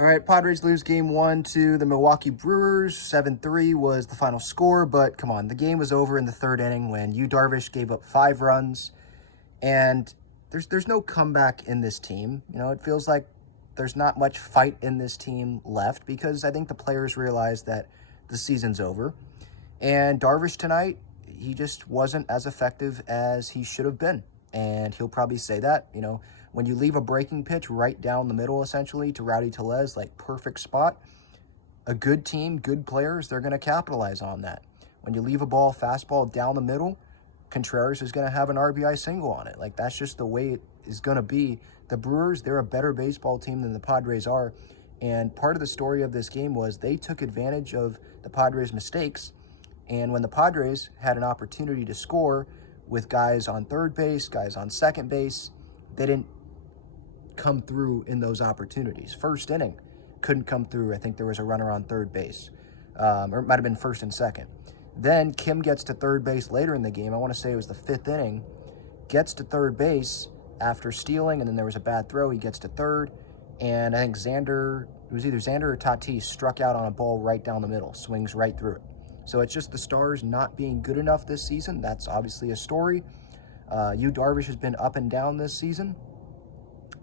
All right, Padres lose game one to the Milwaukee Brewers. 7-3 was the final score, but come on, the game was over in the third inning when Yu Darvish gave up 5 runs, and there's no comeback in this team. You know, it feels like there's not much fight in this team left because I think the players realize that the season's over. And Darvish tonight, he just wasn't as effective as he should have been, and he'll probably say that, you know, when you leave a breaking pitch right down the middle, essentially, to Rowdy Tellez, like perfect spot, a good team, good players, they're going to capitalize on that. When you leave a ball, fastball down the middle, Contreras is going to have an RBI single on it. Like, that's just the way it is going to be. The Brewers, they're a better baseball team than the Padres are. And part of the story of this game was they took advantage of the Padres' mistakes. And when the Padres had an opportunity to score with guys on third base, guys on second base, they didn't come through in those opportunities. First inning, couldn't come through. I think there was a runner on third base, or it might have been first and second. Then Kim gets to third base later in the game. I want to say it was the 5th inning. Gets to third base after stealing, and then there was a bad throw. He gets to third, and I think it was either Xander or Tatis struck out on a ball right down the middle, swings right through it. So it's just the Stars not being good enough this season. That's obviously a story. Yu Darvish has been up and down this season.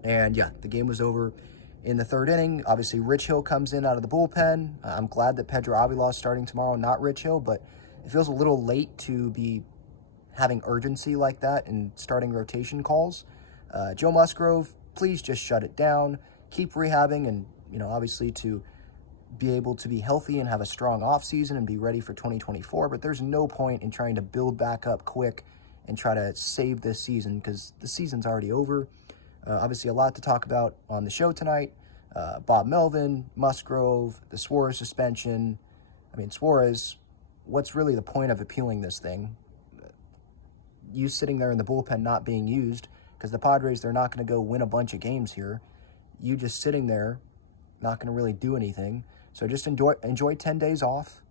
And yeah, the game was over in the third inning. Obviously, Rich Hill comes in out of the bullpen. I'm glad that Pedro Avila is starting tomorrow, not Rich Hill, but it feels a little late to be having urgency like that and starting rotation calls. Joe Musgrove, please just shut it down. Keep rehabbing and, you know, obviously to be able to be healthy and have a strong offseason and be ready for 2024. But there's no point in trying to build back up quick and try to save this season because the season's already over. Obviously, a lot to talk about on the show tonight. Bob Melvin, Musgrove, the Suarez suspension. I mean, Suarez, what's really the point of appealing this thing? You sitting there in the bullpen not being used because the Padres, they're not going to go win a bunch of games here. You just sitting there, not going to really do anything. So just enjoy 10 days off.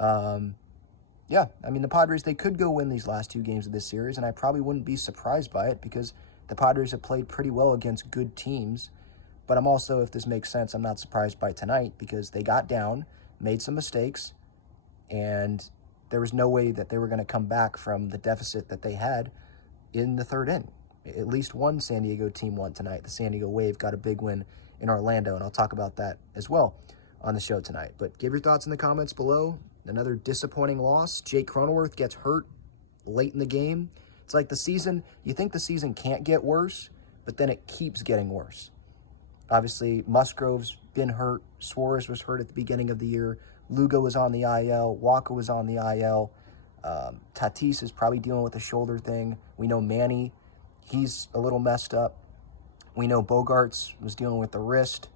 Yeah, I mean, the Padres, they could go win these last 2 games of this series, and I probably wouldn't be surprised by it because the Padres have played pretty well against good teams. But I'm also, if this makes sense, I'm not surprised by tonight because they got down, made some mistakes, and there was no way that they were going to come back from the deficit that they had in the third inning. At least one San Diego team won tonight. The San Diego Wave got a big win in Orlando, and I'll talk about that as well on the show tonight. But give your thoughts in the comments below. Another disappointing loss. Jake Cronenworth gets hurt late in the game. It's like the season, you think the season can't get worse, but then it keeps getting worse. Obviously, Musgrove's been hurt. Suarez was hurt at the beginning of the year. Lugo was on the IL. Walker was on the IL. Tatis is probably dealing with a shoulder thing. We know Manny, he's a little messed up. We know Bogarts was dealing with the wrist.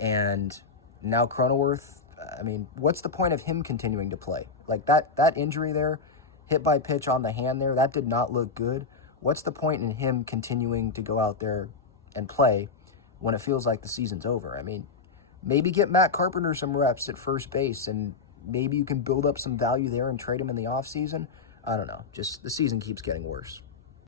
And now Cronenworth, I mean, what's the point of him continuing to play? Like that injury there, hit by pitch on the hand there, that did not look good. What's the point in him continuing to go out there and play when it feels like the season's over? I mean, maybe get Matt Carpenter some reps at first base and maybe you can build up some value there and trade him in the offseason. I don't know. Just the season keeps getting worse.